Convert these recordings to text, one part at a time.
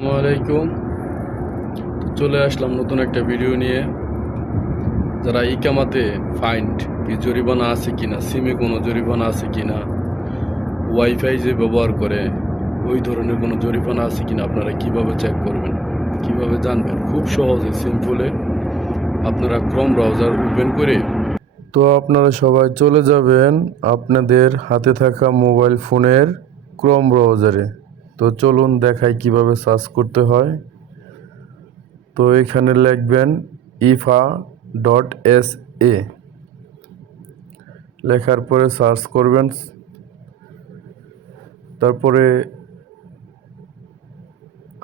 আসসালামু আলাইকুম। চলে আসলাম নতুন একটা ভিডিও নিয়ে। যারা ইকামাতে ফাইন্ড কি জরিমানা আছে কিনা, সিমে কোনো জরিমানা আছে কিনা, ওয়াইফাই যে ব্যবহার করে ওই ধরনের কোনো জরিমানা আছে কিনা আপনারা কিভাবে চেক করবেন, কিভাবে জানবেন? খুব সহজে সিম্পলে আপনারা ক্রোম ব্রাউজার ওপেন করে তো আপনারা সবাই চলে যাবেন আপনাদের হাতে থাকা মোবাইল ফোনের ক্রোম ব্রাউজারে। তো চলুন দেখাই কিভাবে সার্চ করতে হয়। তো এখানে লিখবেন ifa.sa, লেখার পরে সার্চ করবেন। তারপরে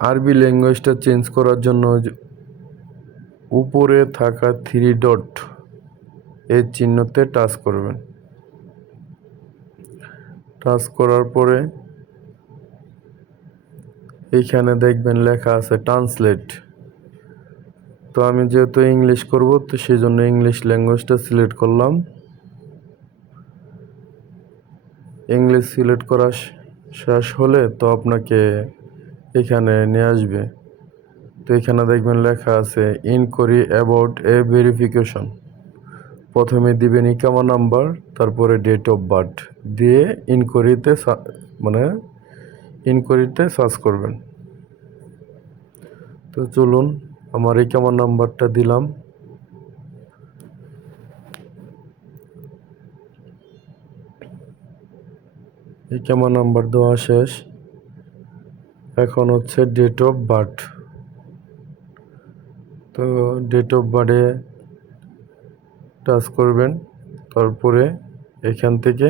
আরবি ল্যাঙ্গুয়েজটা চেঞ্জ করার জন্য উপরে থাকা 3 ডট এই চিহ্নতে টাচ করবেন। টাচ করার পরে এইখানে দেখবেন লেখা আছে ট্রান্সলেট। তো আমি যেহেতু ইংলিশ করব, তো সেই জন্য ইংলিশ ল্যাঙ্গুয়েজটা সিলেক্ট করলাম। ইংলিশ সিলেক্ট করা শেষ হলে তো আপনাকে এখানে নিয়ে আসবে। তো এখানে দেখবেন লেখা আছে ইনকোয়ারি অ্যাবাউট এ ভেরিফিকেশন। প্রথমে দিবেন ইকামা নাম্বার, তারপরে ডেট অফ বার্থ দিয়ে ইনকোয়ারিতে সার্চ করবেন। তো চলুন, আমার ইকামা নাম্বারটা দিলাম। ইকামা নাম্বার দেওয়া শেষ। এখন হচ্ছে ডেট অফ বার্থ। তো ডেট অফ বার্থে টাচ করবেন। তারপরে এখান থেকে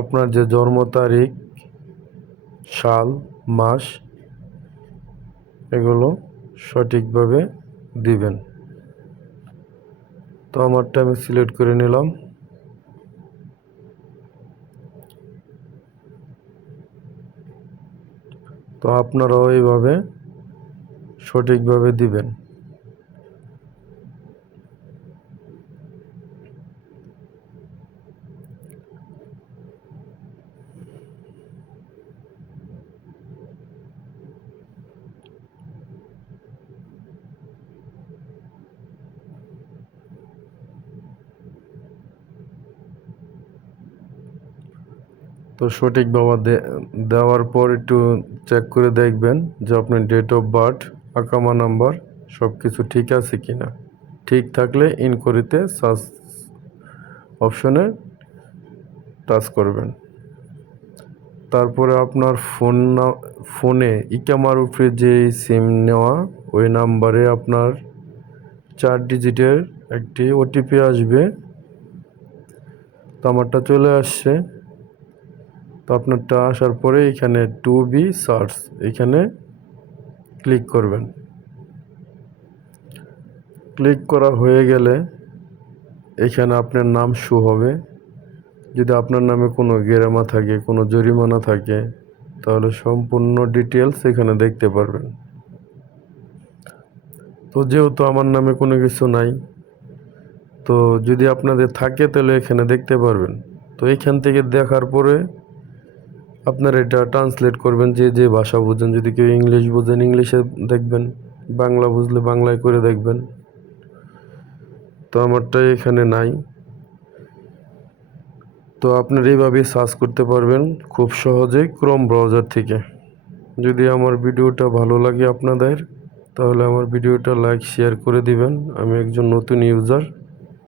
আপনার যে জন্ম তারিখ, সাল, মাস এগুলো সঠিকভাবে দিবেন। তো আমারটা আমি সিলেক্ট করে নিলাম। তো আপনারাও এইভাবে সঠিকভাবে দিবেন। তো সঠিকভাবে দেওয়ার পর একটু চেক করে দেখবেন যে আপনার ডেট অফ বার্থ, আকামা নাম্বার সব কিছু ঠিক আছে কিনা। ঠিক থাকলে ইনকোয়ারিতে সার্চ অপশনে টাচ করবেন। তারপরে আপনার ফোনে ইকামার উপরে যে সিম নেওয়া ওই নাম্বারে আপনার 4 ডিজিটের একটি ওটিপি আসবে। তো আমারটা চলে আসছে। তো আপনারটা আসার পরে এখানে টু বি সার্চ এখানে ক্লিক করবেন। ক্লিক করা হয়ে গেলে এখানে আপনার নাম শো হবে। যদি আপনার নামে কোনো গেরামা থাকে, কোনো জরিমানা থাকে, তাহলে সম্পূর্ণ ডিটেলস এখানে দেখতে পারবেন। তো যেহেতু আমার নামে কোনো কিছু নাই, তো যদি আপনাদের থাকে তাহলে এখানে দেখতে পারবেন। তো এখান থেকে দেখার পরে আপনারা এটা ট্রান্সলেট করবেন, যে যে ভাষা বুঝেন। যদি কেউ ইংলিশ বুঝেন ইংলিশে দেখবেন, বাংলা বুঝলে বাংলায় করে দেখবেন। তো আমারটা এখানে নাই। তো আপনারা এইভাবে সার্চ করতে পারবেন খুব সহজেই ক্রোম ব্রাউজার থেকে। যদি আমার ভিডিওটা ভালো লাগে আপনাদের, তাহলে আমার ভিডিওটা লাইক শেয়ার করে দিবেন। আমি একজন নতুন ইউজার।